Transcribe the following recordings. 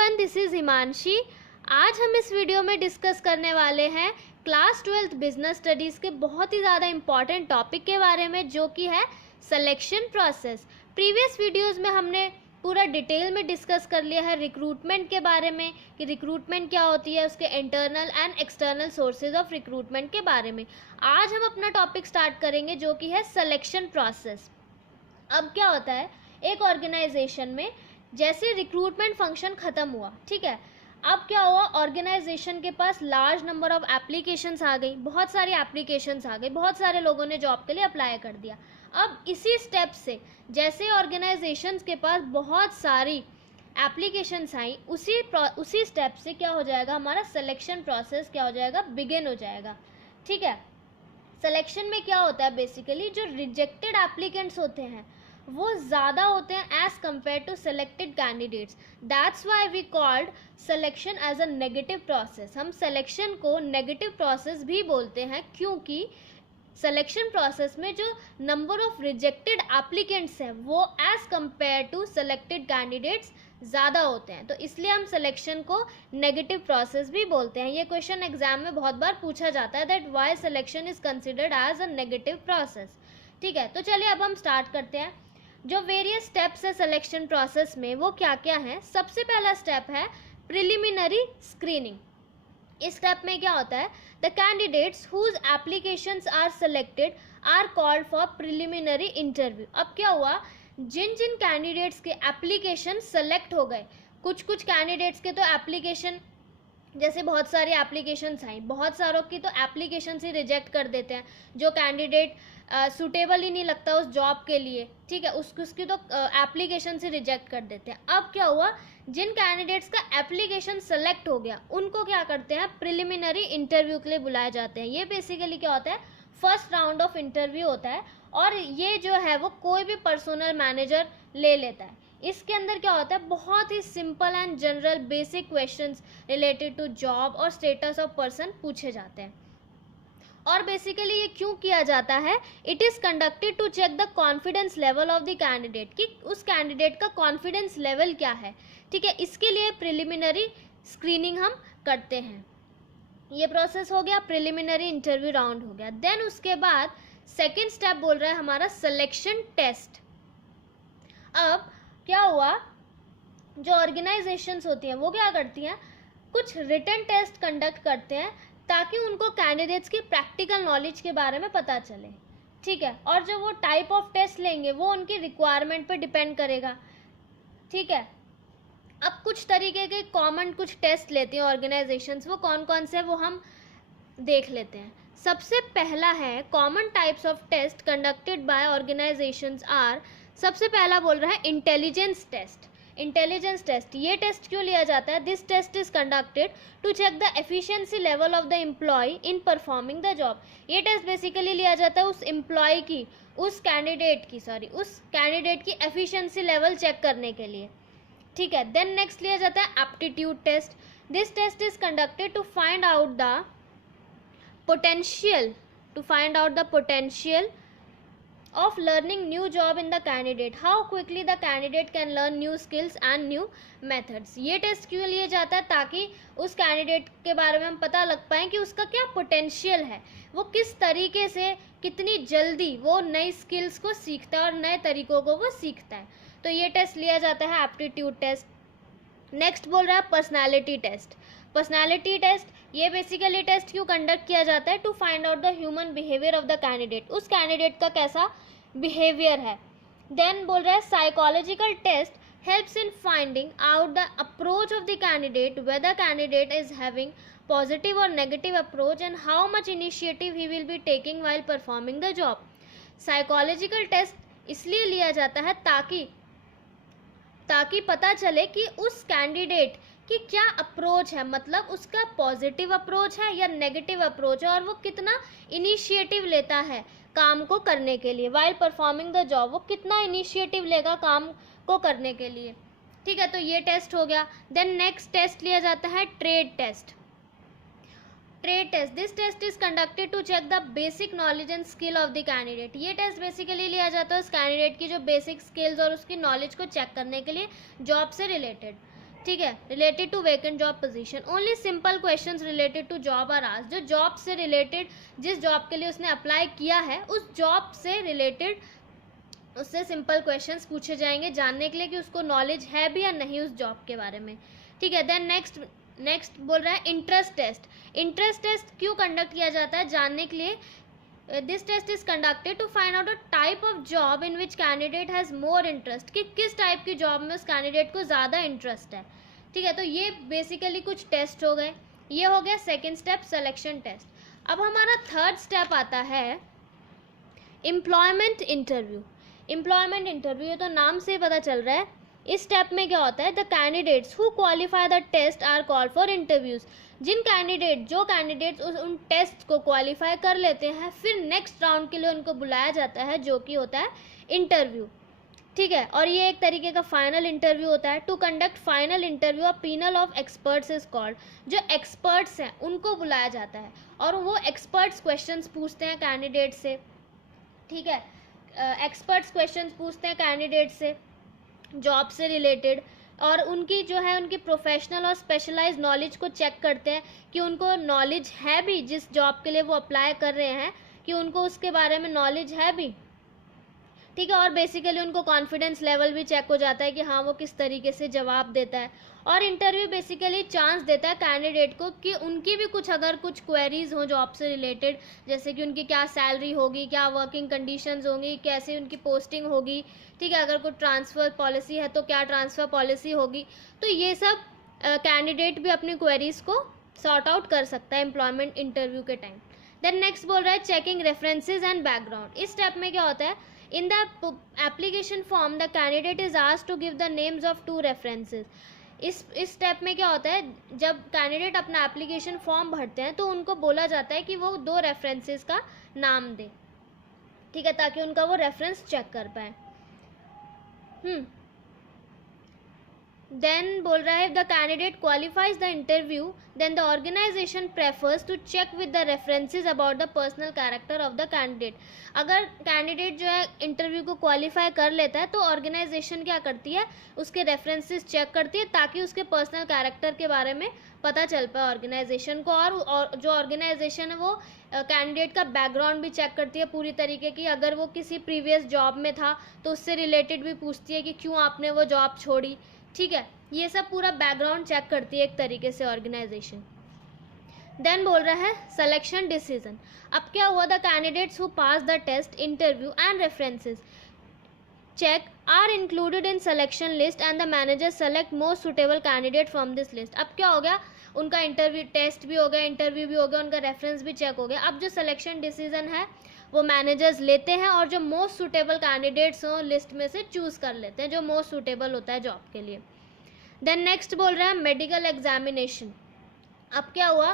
Everyone, this is Himanshi. आज हम इस वीडियो में डिस्कस करने वाले हैं क्लास 12th बिजनेस स्टडीज़ के बहुत ही ज़्यादा इम्पॉर्टेंट टॉपिक के बारे में, जो कि है सिलेक्शन प्रोसेस। प्रीवियस वीडियोस में हमने पूरा डिटेल में डिस्कस कर लिया है रिक्रूटमेंट के बारे में कि रिक्रूटमेंट क्या होती है, उसके internal and external sources of recruitment के बारे में। आज हम अपना टॉपिक स्टार्ट करेंगे जो कि है सिलेक्शन प्रोसेस। अब क्या होता है, एक ऑर्गेनाइजेशन में जैसे रिक्रूटमेंट फंक्शन ख़त्म हुआ, ठीक है, अब क्या हुआ, ऑर्गेनाइजेशन के पास लार्ज नंबर ऑफ एप्लीकेशंस आ गई, बहुत सारी एप्लीकेशंस आ गई, बहुत सारे लोगों ने जॉब के लिए अप्लाई कर दिया। अब इसी स्टेप से जैसे ऑर्गेनाइजेशंस के पास बहुत सारी एप्लीकेशंस आई, उसी स्टेप से क्या हो जाएगा, हमारा सिलेक्शन प्रोसेस क्या हो जाएगा, बिगिन हो जाएगा। ठीक है, सिलेक्शन में क्या होता है, बेसिकली जो रिजेक्टेड एप्लीकेंट्स होते हैं वो ज़्यादा होते हैं as compare to selected candidates. That's why we called selection as a negative process. हम सिलेक्शन को नेगेटिव प्रोसेस भी बोलते हैं क्योंकि सिलेक्शन प्रोसेस में जो नंबर ऑफ रिजेक्टेड एप्लीकेंट्स हैं वो as compare to selected candidates ज़्यादा होते हैं, तो इसलिए हम सिलेक्शन को नेगेटिव प्रोसेस भी बोलते हैं। ये क्वेश्चन एग्जाम में बहुत बार पूछा जाता है, that why selection is considered as a negative process. ठीक है, तो चलिए अब हम स्टार्ट करते हैं। जो वेरियस स्टेप्स है सिलेक्शन प्रोसेस में वो क्या क्या हैं। सबसे पहला स्टेप है प्रिलिमिनरी स्क्रीनिंग। इस स्टेप में क्या होता है, the candidates whose applications are selected are called for preliminary interview. अब क्या हुआ, जिन जिन कैंडिडेट्स के एप्लीकेशन सेलेक्ट हो गए, कुछ कैंडिडेट्स के तो एप्लीकेशन, जैसे बहुत सारी एप्लीकेशंस आई, बहुत सारों की तो एप्लीकेशन ही रिजेक्ट कर देते हैं, जो कैंडिडेट सूटेबल ही नहीं लगता उस जॉब के लिए, ठीक है, उसकी तो एप्लीकेशन से रिजेक्ट कर देते हैं। अब क्या हुआ, जिन कैंडिडेट्स का एप्लीकेशन सेलेक्ट हो गया उनको क्या करते हैं, प्रिलिमिनरी इंटरव्यू के लिए बुलाए जाते हैं। ये बेसिकली क्या होता है, फर्स्ट राउंड ऑफ इंटरव्यू होता है और ये जो है वो कोई भी पर्सनल मैनेजर ले लेता है। इसके अंदर क्या होता है, बहुत ही simple and general basic questions related to job और स्टेटस ऑफ पर्सन पूछे जाते हैं। और बेसिकली ये क्यों किया जाता है, it is conducted to check the confidence level of the candidate, कि उस कैंडिडेट का कॉन्फिडेंस लेवल क्या है। ठीक है, इसके लिए प्रिलिमिनरी स्क्रीनिंग हम करते हैं। ये प्रोसेस हो गया, प्रिलिमिनरी इंटरव्यू राउंड हो गया। देन उसके बाद सेकेंड स्टेप बोल रहा है हमारा सिलेक्शन टेस्ट। अब क्या हुआ, जो ऑर्गेनाइजेशंस होती हैं वो क्या करती हैं, कुछ रिटन टेस्ट कंडक्ट करते हैं ताकि उनको कैंडिडेट्स की प्रैक्टिकल नॉलेज के बारे में पता चले। ठीक है, और जो वो टाइप ऑफ टेस्ट लेंगे वो उनकी रिक्वायरमेंट पे डिपेंड करेगा। ठीक है, अब कुछ तरीके के कॉमन कुछ टेस्ट लेती हैं ऑर्गेनाइजेशंस, वो कौन कौन से वो हम देख लेते हैं। सबसे पहला है common types of test conducted by organisations are, सबसे पहला बोल रहा है इंटेलिजेंस टेस्ट। इंटेलिजेंस टेस्ट, ये टेस्ट क्यों लिया जाता है, this test is conducted to check the efficiency level of the employee in performing the job. ये टेस्ट बेसिकली लिया जाता है उस एम्प्लॉय की, उस कैंडिडेट की एफिशिएंसी लेवल चेक करने के लिए। ठीक है, देन नेक्स्ट लिया जाता है aptitude test. This test is conducted to find out the potential of learning new job in the candidate, how quickly the candidate can learn new skills and new methods। ये test क्यों लिए जाता है, ताकि उस कैंडिडेट के बारे में हम पता लग पाए कि उसका क्या पोटेंशियल है, वो किस तरीके से कितनी जल्दी वो नई स्किल्स को सीखता है और नए तरीकों को वो सीखता है। तो ये टेस्ट लिया जाता है एप्टीट्यूड टेस्ट। नेक्स्ट बोल रहा है पर्सनैलिटी टेस्ट। पर्सनैलिटी टेस्ट, ये बेसिकली टेस्ट क्यों कंडक्ट किया जाता है, to find out the human behaviour of the candidate, उस कैंडिडेट का कैसा बिहेवियर है। देन बोल रहा है psychological test helps in finding out the approach of the candidate, whether candidate is having positive और negative approach and how much initiative he will be taking while performing the job. Psychological test इसलिए लिया जाता है ताकि पता चले कि उस कैंडिडेट कि क्या अप्रोच है, मतलब उसका पॉजिटिव अप्रोच है या नेगेटिव अप्रोच है, और वो कितना इनिशिएटिव लेता है काम को करने के लिए, वाइल परफॉर्मिंग द जॉब, वो कितना इनिशिएटिव लेगा काम को करने के लिए। ठीक है, तो ये टेस्ट हो गया। देन नेक्स्ट टेस्ट लिया जाता है trade test. Trade test, this test is conducted to check the basic knowledge and skill of the candidate. ये टेस्ट बेसिकली लिया जाता है उस कैंडिडेट की जो बेसिक स्किल्स और उसकी नॉलेज को चेक करने के लिए, जॉब से रिलेटेड। ठीक है, related to vacant job position, only simple questions related to job are asked. जो जॉब से रिलेटेड, जिस जॉब के लिए उसने अप्लाई किया है उस जॉब से रिलेटेड उससे सिंपल क्वेश्चंस पूछे जाएंगे जानने के लिए कि उसको नॉलेज है भी या नहीं उस जॉब के बारे में। ठीक है, देन नेक्स्ट बोल रहा है इंटरेस्ट टेस्ट। इंटरेस्ट टेस्ट क्यों कंडक्ट किया जाता है जानने के लिए। This test is conducted to find out a type of job in which candidate has more interest, कि किस टाइप की जॉब में उस कैंडिडेट को ज़्यादा इंटरेस्ट है। ठीक है, तो ये बेसिकली कुछ टेस्ट हो गए। ये हो गया सेकेंड स्टेप, सिलेक्शन टेस्ट। अब हमारा थर्ड स्टेप आता है एम्प्लॉयमेंट इंटरव्यू। एम्प्लॉयमेंट इंटरव्यू, ये तो नाम से ही पता चल रहा है। इस स्टेप में क्या होता है, the candidates who qualify the test are called for interviews. जो कैंडिडेट्स उन टेस्ट को क्वालिफाई कर लेते हैं फिर नेक्स्ट राउंड के लिए उनको बुलाया जाता है, जो कि होता है इंटरव्यू। ठीक है, और ये एक तरीके का फाइनल इंटरव्यू होता है। To conduct final interview a panel of experts is called. जो एक्सपर्ट्स हैं उनको बुलाया जाता है और वो एक्सपर्ट्स क्वेश्चंस पूछते हैं कैंडिडेट से। ठीक है, एक्सपर्ट्स क्वेश्चंस पूछते हैं कैंडिडेट से जॉब से रिलेटेड, और उनकी जो है उनकी प्रोफेशनल और स्पेशलाइज नॉलेज को चेक करते हैं कि उनको नॉलेज है भी, जिस जॉब के लिए वो अप्लाई कर रहे हैं कि उनको उसके बारे में नॉलेज है भी। ठीक है, और बेसिकली उनको कॉन्फिडेंस लेवल भी चेक हो जाता है कि हाँ वो किस तरीके से जवाब देता है। और इंटरव्यू बेसिकली चांस देता है कैंडिडेट को कि उनकी भी अगर कुछ क्वेरीज हों जॉब से रिलेटेड, जैसे कि उनकी क्या सैलरी होगी, क्या वर्किंग कंडीशंस होंगी, कैसे उनकी पोस्टिंग होगी। ठीक है, अगर कोई ट्रांसफ़र पॉलिसी है तो क्या ट्रांसफ़र पॉलिसी होगी। तो ये सब कैंडिडेट भी अपनी क्वेरीज को सॉर्ट आउट कर सकता है एम्प्लॉयमेंट इंटरव्यू के टाइम। देन नेक्स्ट बोल रहा है चेकिंग रेफरेंसेज एंड बैकग्राउंड। इस स्टेप में क्या होता है, in the application form the candidate is asked to give the names of 2 references। इस स्टेप में क्या होता है, जब कैंडिडेट अपना एप्लीकेशन फॉर्म भरते हैं तो उनको बोला जाता है कि वो 2 रेफरेंसेस का नाम दे। ठीक है, ताकि उनका वो रेफरेंस चेक कर पाए। देन बोल रहा है the candidate qualifies the interview then the organisation prefers to check with the references about the personal character of the candidate. अगर कैंडिडेट जो है इंटरव्यू को क्वालिफाई कर लेता है तो ऑर्गेनाइजेशन क्या करती है, उसके रेफरेंसेस चेक करती है ताकि उसके पर्सनल कैरेक्टर के बारे में पता चल पाए ऑर्गेनाइजेशन को। और जो ऑर्गेनाइजेशन है वो कैंडिडेट का बैकग्राउंड भी चेक करती है पूरी तरीके की। अगर वो किसी प्रीवियस जॉब में था तो उससे रिलेटेड भी पूछती है कि क्यों आपने वो जॉब छोड़ी। ठीक है, ये सब पूरा बैकग्राउंड चेक करती है एक तरीके से ऑर्गेनाइजेशन। देन बोल रहा है सिलेक्शन डिसीजन। अब क्या हुआ, the candidates who pass the test interview and references check are included in selection list and the manager select most suitable candidate from this list. अब क्या हो गया, उनका इंटरव्यू टेस्ट भी हो गया, इंटरव्यू भी हो गया, उनका रेफरेंस भी चेक हो गया। अब जो सिलेक्शन डिसीजन है वो मैनेजर्स लेते हैं और जो मोस्ट सूटेबल कैंडिडेट्स हों लिस्ट में से चूज़ कर लेते हैं, जो मोस्ट सूटेबल होता है जॉब के लिए। देन नेक्स्ट बोल रहा है मेडिकल एग्जामिनेशन। अब क्या हुआ,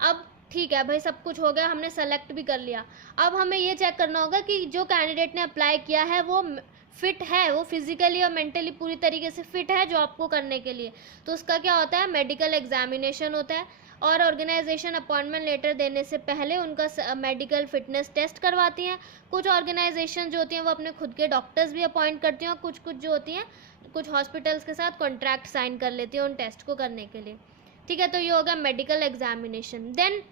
अब ठीक है भाई सब कुछ हो गया, हमने सेलेक्ट भी कर लिया। अब हमें ये चेक करना होगा कि जो कैंडिडेट ने अप्लाई किया है वो फिट है, वो फिजिकली और मेंटली पूरी तरीके से फिट है जॉब को करने के लिए। तो उसका क्या होता है, मेडिकल एग्जामिनेशन होता है। और ऑर्गेनाइजेशन अपॉइंटमेंट लेटर देने से पहले उनका मेडिकल फिटनेस टेस्ट करवाती हैं। कुछ ऑर्गेनाइजेशन जो होती हैं वो अपने खुद के डॉक्टर्स भी अपॉइंट करती हैं, और कुछ जो होती हैं कुछ हॉस्पिटल्स के साथ कॉन्ट्रैक्ट साइन कर लेती हैं उन टेस्ट को करने के लिए। ठीक है, तो ये होगा मेडिकल एग्जामिनेशन। देन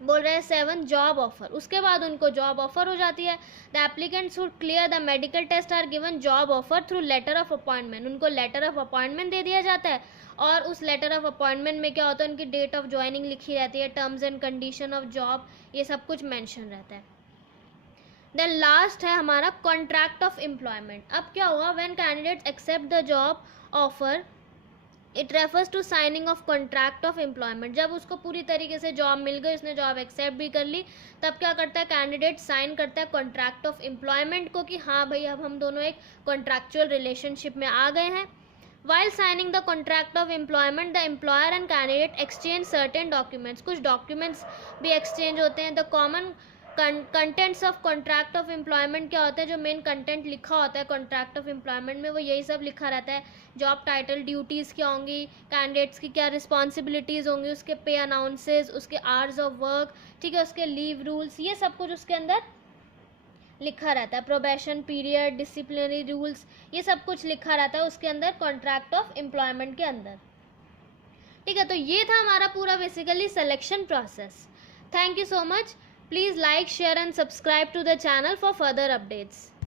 बोल रहे हैं 7 जॉब ऑफर। उसके बाद उनको जॉब ऑफर हो जाती है। The applicants who clear the medical test are given job offer through letter of appointment. उनको लेटर ऑफ अपॉइंटमेंट दे दिया जाता है, और उस लेटर ऑफ अपॉइंटमेंट में क्या होता है, उनकी डेट ऑफ ज्वाइनिंग लिखी रहती है, terms and condition of job, ये सब कुछ मेंशन रहता है। देन लास्ट है हमारा कॉन्ट्रैक्ट ऑफ एम्प्लॉयमेंट। अब क्या हुआ, when candidates accept the job offer it refers to signing of contract of employment. जब उसको पूरी तरीके से जॉब मिल गई, उसने जॉब एक्सेप्ट भी कर ली, तब क्या करता है कैंडिडेट साइन करता है कॉन्ट्रैक्ट ऑफ एम्प्लॉयमेंट को कि हाँ भाई अब हम दोनों एक कॉन्ट्रैक्चुअल रिलेशनशिप में आ गए हैं। While signing the contract of employment, the employer and candidate exchange certain documents। कुछ documents भी exchange होते हैं। The common contents of contract of employment क्या होता है, जो main content लिखा होता है contract of employment में वो यही सब लिखा रहता है। जॉब टाइटल, ड्यूटीज़ क्या होंगी, कैंडिडेट्स की क्या रिस्पॉन्सिबिलिटीज़ होंगी, उसके पे अनाउंसेस, उसके आवर्स ऑफ वर्क, ठीक है, उसके लीव रूल्स, ये सब कुछ उसके अंदर लिखा रहता है। प्रोबेशन पीरियड, डिसिप्लिनरी रूल्स, ये सब कुछ लिखा रहता है उसके अंदर कॉन्ट्रैक्ट ऑफ एम्प्लॉयमेंट के अंदर। ठीक है, तो ये था हमारा पूरा basically selection process. Thank you so much. Please like, share and subscribe to the channel for further updates.